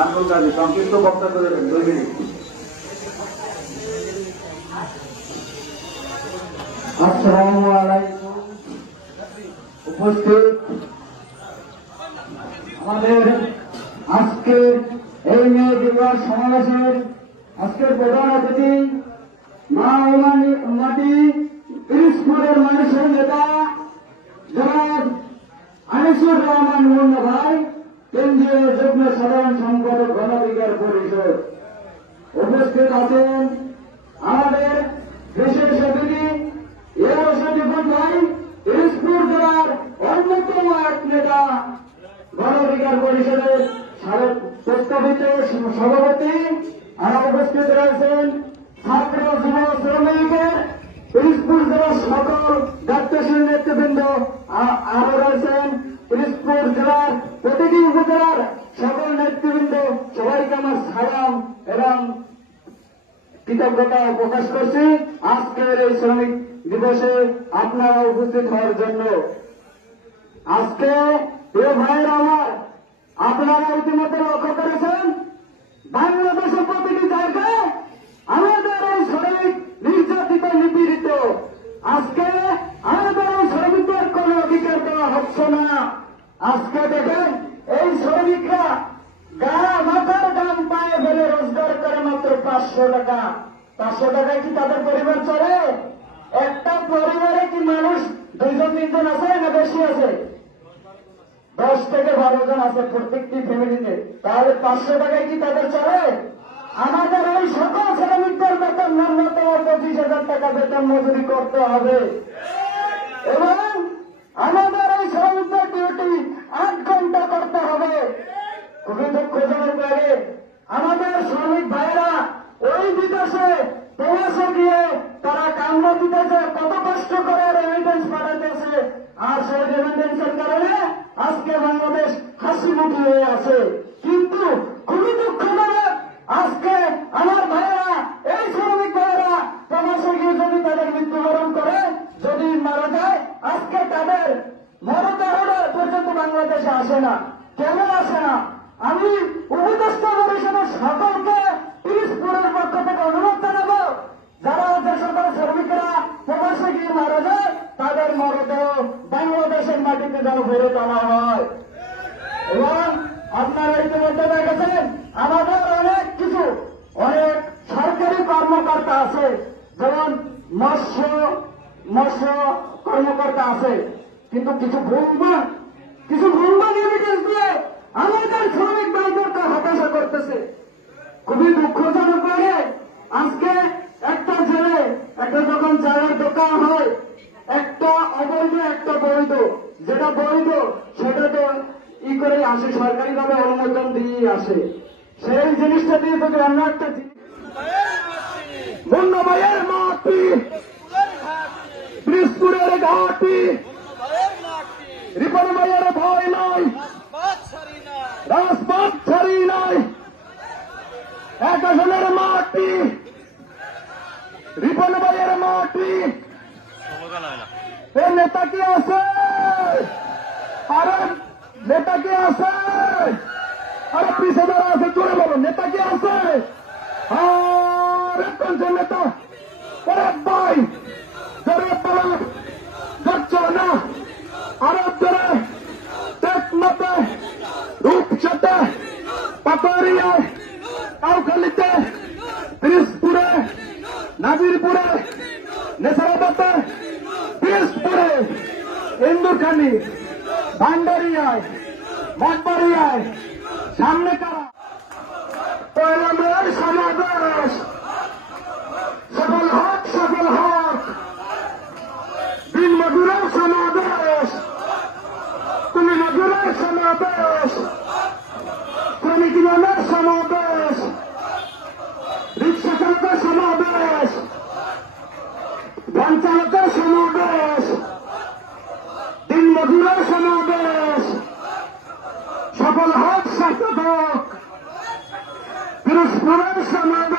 নাজমুল কাজী সংক্ষিপ্ত বক্তব্য দেবেন, দুই মিনিট। এই মেয়ে দিবস সমাবেশের আজকের প্রধান অতিথি, মা ওমানি মাটি পিরিসপুরের মানুষের নেতা জনাব আনিসুর রহমান মুন্ন ভাই। কেন্দ্রীয় যুগ্ম সাধারণ সম্পাদক গণাধিকার পরিষদ উপস্থিত আছেন আমাদের বিশেষ অতিথি ভাই পিরিসপুর জেলার অন্যতম এক নেতা গণঅধিকার পরিষদের প্রস্তাবিত সভাপতি। আর উপস্থিত রয়েছেন ছাত্র যুব শ্রমিকের পিরিসপুর জেলার সকল দায়িত্বশীল নেতৃবৃন্দ আ- আরও রয়েছেন পিরিসপুর জেলার প্রতিটি উপজেলার সকল নেতৃবৃন্দ সবাইকে আমার সালাম এবং কৃতজ্ঞতা প্রকাশ করছি, আজকের এই শ্রমিক দিবসে আপনারা উপস্থিত হওয়ার জন্য। আজকে প্রিয় ভাইয়ের আমার, আপনারা ইতিমধ্যে লক্ষ্য করেছেন, বাংলাদেশের প্রতিটি জায়গায় আমাদের এই শ্রমিক নির্যাতিত, নিপীড়িত। আজকে আমাদের এই শ্রমিকদের কোনো অধিকার দেওয়া হচ্ছে না। আজকে দেখেন, এই শ্রমিকরা গা মাথার দাম পায়ে ফেলে রোজগার করে মাত্র পাঁচশো টাকা। পাঁচশো টাকায় কি তাদের পরিবার চলে? একটা পরিবারে কি মানুষ দুইজন, তিনজন আছে না বেশি আছে? দশ থেকে বারো জন আছে প্রত্যেকটি ফ্যামিলিতে। তাহলে পাঁচশো টাকায় কি তাদের চলে? আমাদের ওই সকল শ্রমিকদের বেতন ন্যূনতম পঁচিশ হাজার টাকা বেতন মজুরি করতে হবে। এবং আমাদের এই শ্রমিকদের ডিউটি আট ঘণ্টা করতে হবে খুবই দুঃখজনক লাগে আমাদের শ্রমিক ভাইরা ওই বিদেশে প্রবাসে গিয়ে তারা কাম্য দিতেছে কত কষ্ট করে রেমিটেন্স পাঠাতেছে আর সেই রেমিটেন্সের কারণে আজকে বাংলাদেশ হাসি হয়ে আছে। কিন্তু খুবই দুঃখজনক আজকে আমার ভাইয়েরা, এই শ্রমিক ভাইয়েরা প্রবাসে গিয়ে যদি তাদের মৃত্যুবরণ করে, যদি মারা যায়, আজকে তাদের মরদেহ পর্যন্ত বাংলাদেশে আসে না। কেন আসে না? আমি উপদেষ্টা পরিষদের সকলকে পিরিসপুরের পক্ষ থেকে অনুরোধ জানাব যারা যে সকল শ্রমিকরা প্রবাসে গিয়ে মারা যায় তাদের মরদেহ বাংলাদেশের মাটিতে যেন ফেরত আনা হয়। এবং আপনারা ইতিমধ্যে দেখেছেন, আমাদের অনেক কিছু, অনেক সরকারি কর্মকর্তা আছে, যেমন মৎস্য মৎস্য কর্মকর্তা আছে। কিন্তু কিছু ভুলবান কিছু ভুলবান এভিডেন্স দিয়ে আমাদের শ্রমিক ভাইদেরকে হতাশা করতেছে। খুবই দুঃখজনক। করে আসে সরকারি ভাবে অনুমোদন দিয়ে আসে। সেই জিনিসটা দিয়ে যদি অন্য একটা মাটি ব্রিজপুরের ঘাটি রিপন ভাইয়ের ভয় নাই রাজপথ ছাড়ি নাই এক আসনের মাটি। রিপন ভাইয়ের মাটি এ নেতা কি আছে? আরে নেতা কি আছে। আরে পিছে যারা আছে, জোরে বলো নেতা কি আছে। আরে কোনছে নেতা আরে ভাই, জোরে বলো, যাচ্ছ না। আরে জোরে টেকমতে রূপসাতে পাতারিয়ায় কাউখালিতে পিরিসপুরে নাজিরপুরে, নেসারাবাদে পিরিসপুরে ইন্দুরখানি। ভান্ডারিয়ায় মঠবাড়িয়ায় সামনে কারা পয়লা মেয়ের সমাবেশ সফল হক সফল হক দিন মজুরের সমাবেশ তুমি মজুরের সমাবেশ শ্রমিক ইউনিয়নের সমাবেশ রিক্সা চালকের সমাবেশ সমাবেশ সফল হক শাসক হোক পিরোজপুরের সমাবেশ